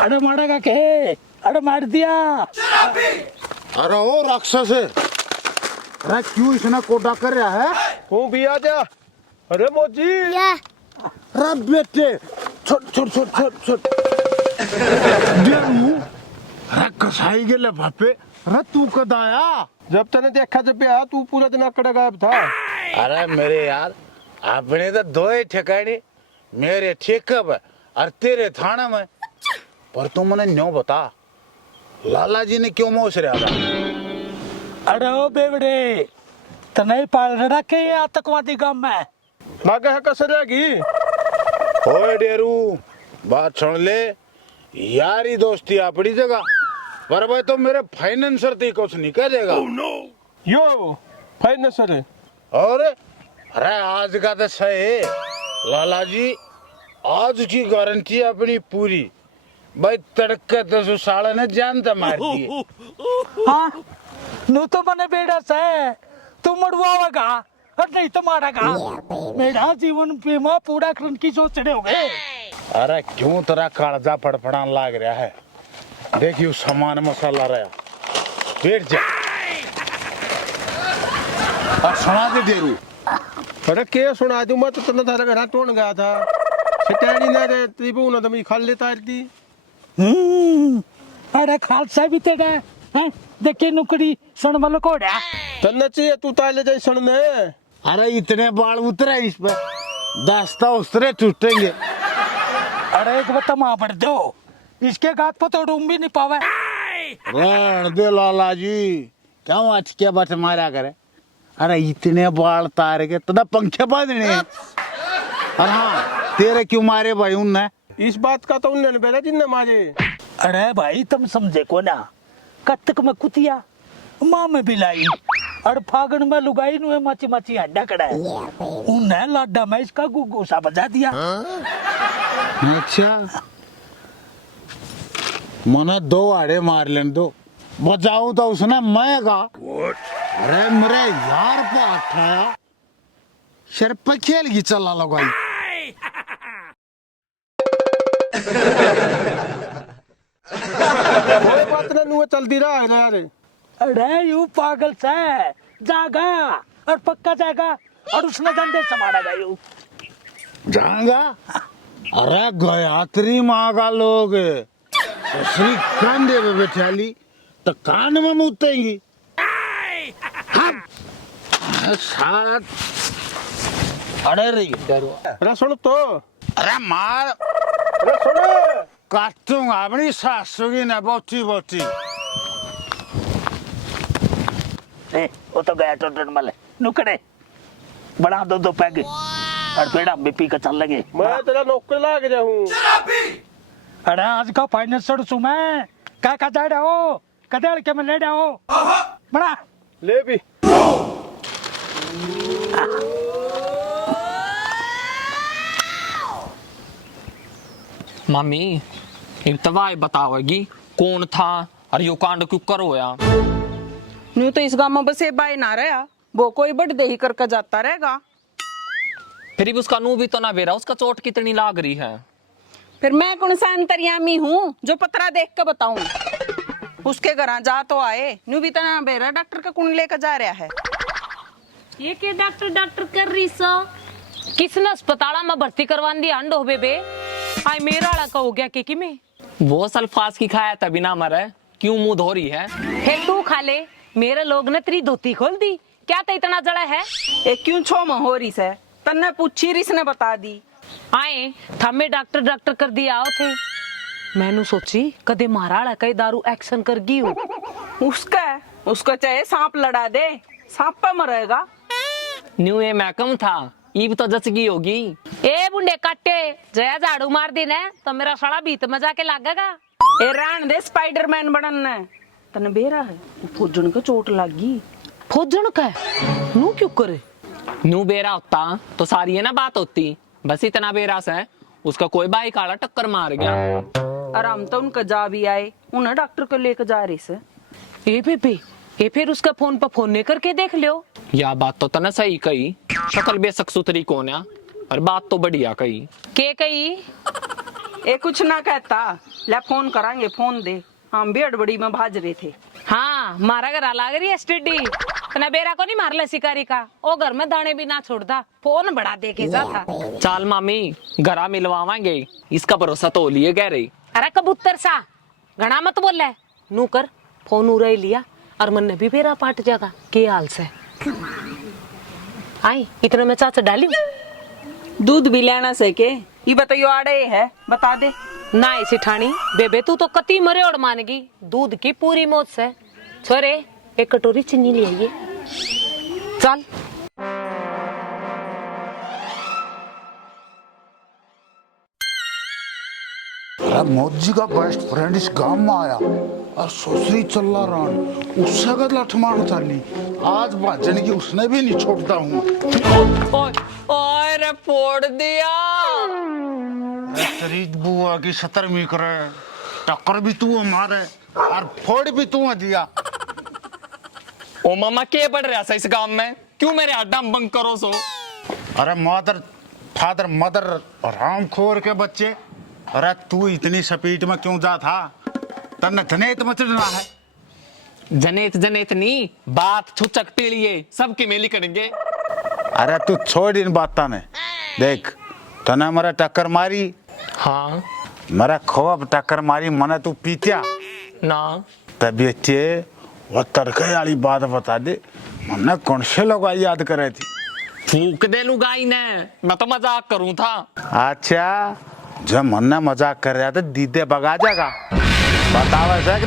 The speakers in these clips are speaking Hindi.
अरे मारेगा के? अरे मार दिया। अरे ओ राक्षस है, अरे क्यों इतना कोटा कर रहा है? तू भी आ जा। अरे मोजी अरे बेटे छोट छोट छोट छोट छोट अरे कसाई गेले भापे। अरे तू कद आया? जब तने देखा जब भी आया तू पूरा दिन अकड़ गायब था। अरे मेरे यार, अपने तो दो ही ठिकाने, मेरे ठेके पे और तेरे थाने में। पर तू मने न्यों बता, लाला जी ने क्यों मोश रहा था? अरे ओ बेवड़े, तने पाल रखे ये आतंकवादी गांव में। भागा है कसर रहेगी। ओए डेरू, बात सुन ले, यारी दोस्ती अपनी जगह, पर भाई तो मेरे फाइनेंसर थी कुछ नहीं करेगा। यो फाइनेंसर है। और अरे आज का तो सही, लाला जी आज की गारंटी अपनी पूरी। भाई तड़के तो साले ने जान तो मार दी। हाँ, नू तो मने बेड़ा से तू मरवाएगा और नहीं तो मारेगा। मेरा जीवन बीमा पूरा करने की सोच रहे हो गए। अरे क्यों तेरा कालजा फड़फड़ान लाग रहा है? देखियो सामान मसाला रहा, बैठ जा और सुना दे डेरू। अरे के सुना दूं, मैं तो तने थारे घर टोन गया था। सटानी ना रे त्रिभु ना तुम खाल लेता थी। अरे खालसा भी तेरा है, देखे नुकड़ी सन वालों को उड़ा। तन्ने चाहिए तू ताले जाए सन में। अरे इतने बाल उतरे इस पे, दास्ता उतरे टूटेंगे। अरे एक बता मां पड़ दो, इसके गात पर तो डूम भी नहीं पावे। रहन दे लाला जी, क्यों आज क्या बात मारा करे? अरे इतने बाल तार के तदा पंखे बांधने हैं। और हाँ, तेरे क्यों मारे भाई उनने? इस बात का तो उन्होंने बेरा जिन्ने मारे। अरे भाई तुम समझे को ना, कत्तक में कुतिया, माँ में बिलाई और फागण में लुगाई नुए माची माची अड्डा कड़ा है। उन्हें लाडा में इसका गुग्गू सा बजा दिया। अच्छा, मने दो आड़े मार लेने दो, बजाऊं तो उसने मैं गा। अरे मेरे यार पे उठाया, सिर पे खेल की चला लगाई। कोई बात ना, नुए चलती रहा है यार। अरे यू पागल से जागा और पक्का जाएगा और उसने गंदे समारेगा यू। जाएगा? अरे गायत्री माँ का लोग श्री कांदे पे बैठाली तो कान में मुतेंगी। साथ अरे रही डरो। अरे सुन तो, अरे मार अरे सुन। काटूंगा अपनी सासू की ना बोटी बोटी। वो तो गया टोटन मले नुकड़े बड़ा दो पैग और पेड़ा भी पी कर चल लगे। मैं तेरा नौकर लाग जाऊं। अरे आज का फाइनेंसर सुमे क्या जा रहे हो? कदर के में ले जाओ बड़ा ले भी। मम्मी एक तवाई बताओगी कौन था और यो कांड क्यों करोया? न्यू तो इस गांव में बस ये बाई ना रहा, वो कोई बड़ दे ही करके जाता रहेगा। फिर भी उसका नू भी तो ना बेरा, उसका चोट कितनी लाग रही है। फिर मैं कौन सा अंतर्यामी हूँ जो पतरा देख के बताऊं? उसके घर जा तो आए, न्यू भी तो ना बेरा डॉक्टर का कौन लेकर जा रहा है। ये के डॉक्टर डॉक्टर कर रही सो? किसने अस्पताल में भर्ती करवान दी अंडो बेबे? आई मेरा वाला का हो गया के में वो सल्फास की खाया तभी ना मरे, क्यों मुंह धो रही है? फिर तू खा ले, मेरे लोग ने तेरी धोती खोल दी, क्या तो इतना जड़ा है? एक क्यों छो में हो रही है, तन्ने पूछी रिस ने बता दी। आए थमे डॉक्टर डॉक्टर कर दिया आओ थे, मैनू सोची कदे मारा कई दारू एक्शन कर गई हो। उसका चाहे सांप लड़ा दे, सांप पे मरेगा। न्यू ये मैकम था, ईब तो जच गई होगी। ए बुंडे काटे जया झाड़ू मार दी ने तो मेरा साला भीत में जाके लागेगा। ए रान दे स्पाइडरमैन बनन तने बेरा है, फौजन को चोट लगी। फौजन का नू क्यों करे? न्यू बेरा होता तो सारी है ना बात होती, बस इतना बेरा से उसका कोई बाई काला टक्कर मार गया। आराम तो उनका जा भी आए, उन्हें डॉक्टर को लेकर जा रही से। ए बेबे, ए फिर उसका फोन पर फोन नहीं करके देख लियो। या बात तो तना सही कही, शक्ल बेशक सुथरी कौन है, और बात तो बढ़िया कही। के कही? ये कुछ ना कहता, ले फोन कराएंगे, फोन दे। हम भी अड़बड़ी में भाज रहे थे। हाँ, मारा घर लाग रही है स्टेडी। तना बेरा को नहीं मार ले शिकारी का, ओ घर में दाने भी ना छोड़ता, फोन बड़ा दे के जाता। चाल मामी घरा मिलवावांगे, इसका भरोसा तो लिए कह रही। अरे कबूतर सा घना मत बोल ले, नू कर फोन उड़ा ही लिया और मन ने भी बेरा पाट जागा। के हाल से आई इतने में चाचा डाली दूध भी लेना से के ये बताइयो आड़े है, बता दे। ना ऐसी ठाणी बेबे तू तो कती मरे और मानेगी, दूध की पूरी मौत से। छोरे एक कटोरी चीनी ले आइए, चल। अरे मोदी का बेस्ट फ्रेंड इस गांव में आया और ससुरी चल्ला रान उससे का लठमान चाली। आज भाजन की उसने भी नहीं छोड़ता हूँ। ओए रे फोड़ दिया। तेरी बुआ की 70वीं करे, टक्कर भी तू मारे और फोड़ भी तू दिया। ओ मामा के पड़ रहा इस गांव में, क्यों मेरे अड्डा बंक करो सो? अरे मदर फादर मदर राम खोर के बच्चे, अरे तू इतनी स्पीड में क्यों जा था? तन्ने धनेत मचना है। जनेत जनेत नहीं, बात छुचक टेलिए सबके मेली करेंगे। अरे तू छोड़ इन बातों ने, देख तने मेरा टक्कर मारी, हाँ मेरा खोब टक्कर मारी, मने तू पीत्या ना तबीयत वो तड़के वाली बात बता दे, मने कौन से लोग याद करे थी? फूक दे लुगाई ने, मैं तो मजाक करूं था। अच्छा जब मन्ना मजाक कर रहा था दीदे बगा जाएगा, बतावा सक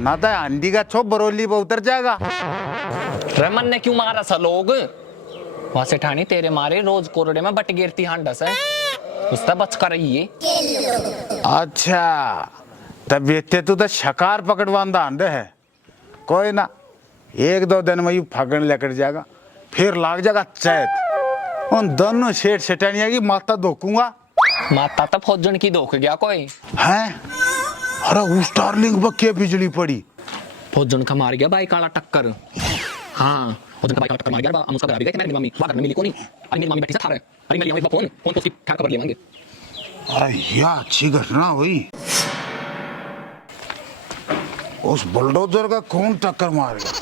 ना तो अंडी का छोप बरोली पर उतर जाएगा। रमन ने क्यों मारा सा लोग? वहां से ठानी तेरे मारे रोज कोरडे में बट गिरती हांडस है, उससे बच कर रही है। अच्छा तबीयत तू तो शकार पकड़वांदा अंडे है, कोई ना 1-2 दिन में यू फागण लेकर जाएगा, फिर लाग जाएगा चैत। उन दोनों शेठ सेठानिया की माता धोकूंगा। माता तब फौजन की धोख गया कोई हैं? अरे उस डार्लिंग पर क्या बिजली पड़ी? फौजन का मार गया भाई काला टक्कर। हाँ फौजन का भाई काला टक्कर मार गया, हम उसका घर भी गए थे, मेरी मम्मी वहां घर में मिली को नहीं। अरे मेरी मम्मी बैठी था, अरे मेरी मम्मी फोन फोन तो उसकी खबर ले लेंगे। अरे यह अच्छी घटना हुई। उस बुलडोजर का कौन टक्कर मार गया?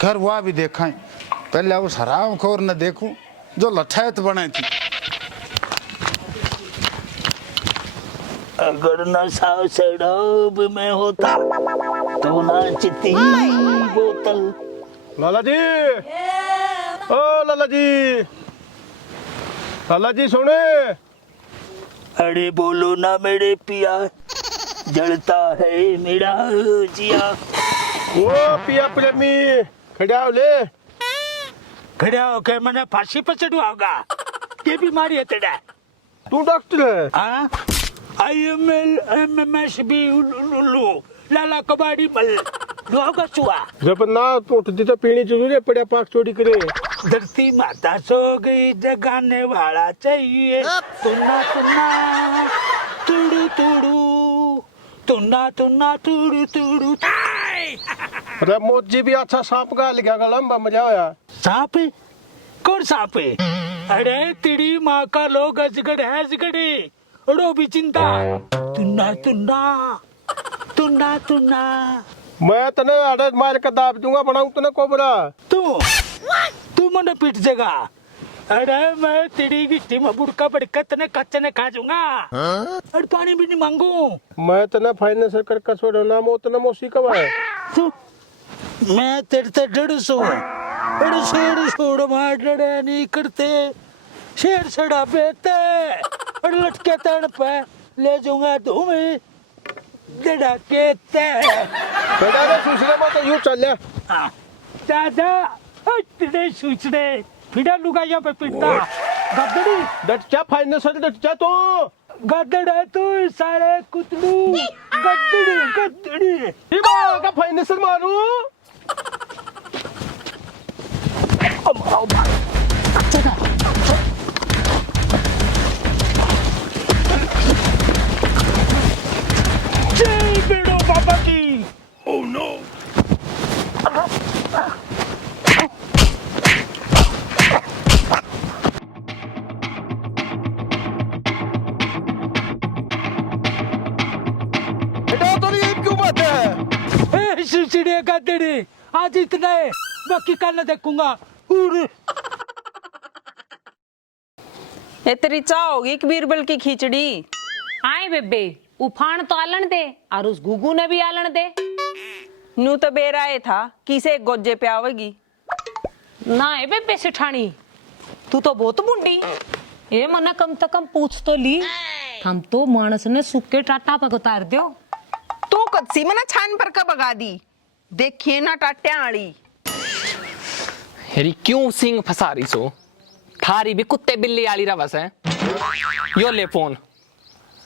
खैर वह भी देखा है, पहले उस हराम खोर न देखूं जो लठैत बने थी। अगर नशा शराब में होता तो नाचती बोतल। लाला जी, ओ लाला जी, लाला जी सुने। अरे बोलो ना मेरे पिया, जलता है मेरा जिया। वो पिया प्रेमी खड़ा हो ले। खड़ा होके मैंने फांसी पर चढ़वाऊंगा, ये बीमारी है तेरा। तू डॉक्टर है? हाँ IMLMSB लाला कबाड़ी मल लोगा चुआ। जब ना उठती तो पीनी जरूर है, पड़ा पाक चोरी करे। धरती माता सो गई, जगाने वाला चाहिए। तुन्ना तुन्ना तुड़ू तुड़ू, तुन्ना तुन्ना तुड़ू तुड़ू। अरे मोदी भी अच्छा सांप का लिखा गलम बा, मजा आया। सांप है? कौन सांप है? अरे तेरी माँ का लोग अजगड़ है, अजगड़े उड़ो भी चिंता। तुन्ना तुन्ना तुन्ना तुन्ना। मैं तने अड़द मार के दाब दूंगा, बनाऊं तने कोबरा। तू मने पीट जगा। अरे मैं तेरी गिट्टी में बुड़का बड़का तने कच्चे ने खा जाऊंगा और पानी भी नहीं मांगू। मैं तने फाइनेंसर कर कसोड़ नाम उतना मोसी कब है। तू मैं तेरे से 150 अरे शेर छोड़ मार लड़े नहीं करते, शेर सड़ा बेते और लटके तड़ पे ले जाऊंगा तुम्हें डड़ा के ते। बेटा ने सूचना में तो यूं चल ले। दादा तेरे सूचने फिर लुगा यहाँ पे पिटता गदड़ी। डट क्या फाइनेंसर डट क्या तो गदड़ है तू सारे कुतलू। गदड़ी गदड़ी ये बात का फाइनेंसर मारू। जय बेड़ो बाबा की। Oh no. चिड़िया गधड़ी आज इतना है, बाकी कल देखूंगा। उड़। ये तेरी चाह होगी कि बीरबल की खिचड़ी। आए बेबे उफान तो आलन दे और उस गुगू ने भी आलन दे। नू तो बेराए था किसे गोजे पे आवेगी। ना है बेबे सेठानी, तू तो बहुत बुंडी। ए मना कम से कम पूछ तो ली, हम तो मानस ने सुक्के टाटा पक उतार दियो। तू कच्ची मना छान पर कब बगा दी, देखिए ना टाट्या आड़ी। हेरी क्यों सिंह फंसा रही सो, थारी भी कुत्ते बिल्ली आली रवस है। यो ले फोन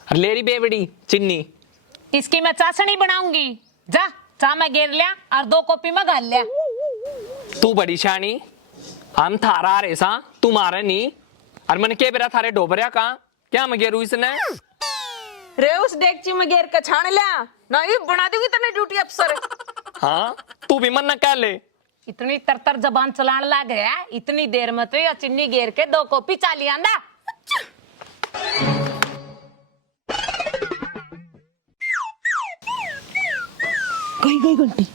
और लेरी बेवड़ी चिन्नी। इसकी मैं चाशनी बनाऊंगी, जा चा मैं गेर लिया और 2 कॉपी में गाल लिया। तू बड़ी शानी, हम थारा रेसा तुम्हारे नी, और मन के बेरा थारे डोबरिया का क्या मगेरू इसने। रे उस डेगची में घेर के छान लिया ना, ये बना दूंगी तने ड्यूटी अफसर। हाँ तू भी मन न कह ले। इतनी तरतर जबान चलाने लग गया, इतनी देर में तो या चिन्नी गेर के 2 कॉपी चाली आंदा। गई घंटी।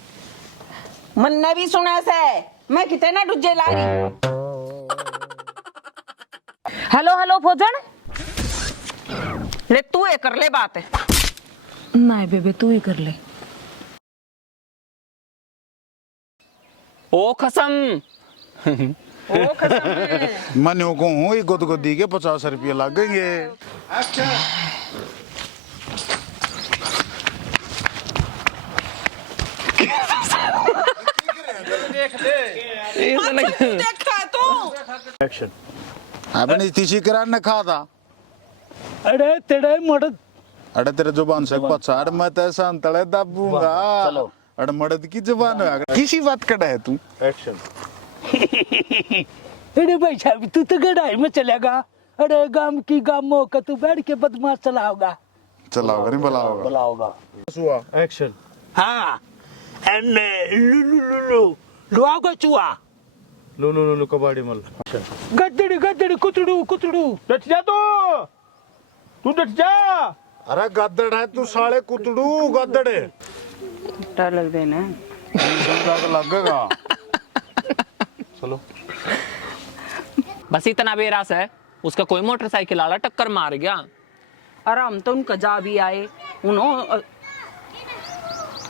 मन ने भी सुना से, मैं कितने डुजे ला रही। हेलो हेलो भोजन। ले तू ये कर ले बात है। नहीं बेबे तू ही कर ले। ओ कसम। ओ कसम। मनो को हूँ ये गुदगुदी के 50 रुपये लगेंगे। देखा है तू। एक्शन। अपनी तीसी करार न खा था। अरे तेरे मर्द। अरे तेरे जुबान से पछाड़ मैं तैसा अंतड़े दबूंगा। चलो। अरे मर्द की जुबान है, किसी बात कड़ा है तू। एक्शन। अरे भाई साहब तू तो गड़ाई में चलेगा। अरे गाम की गामों का तू बैठ के बदमाश चलाओगा। चलाओगा नहीं बुलाओगा। बुलाओगा। एक्शन। हाँ लुआओगा चुआ। लो कबाड़ी मल। गद्दड़ी गद्दड़ी कुतड़ू कुतड़ू। डट जा तू डट जा। अरे गद्दड़ है तू साले कुतड़ू गद्दड़े। डर देना लगेगा। चलो बस इतना बेरास है, उसका कोई मोटरसाइकिल वाला टक्कर मार गया। और हम तो उनका जा भी आए, उन्होंने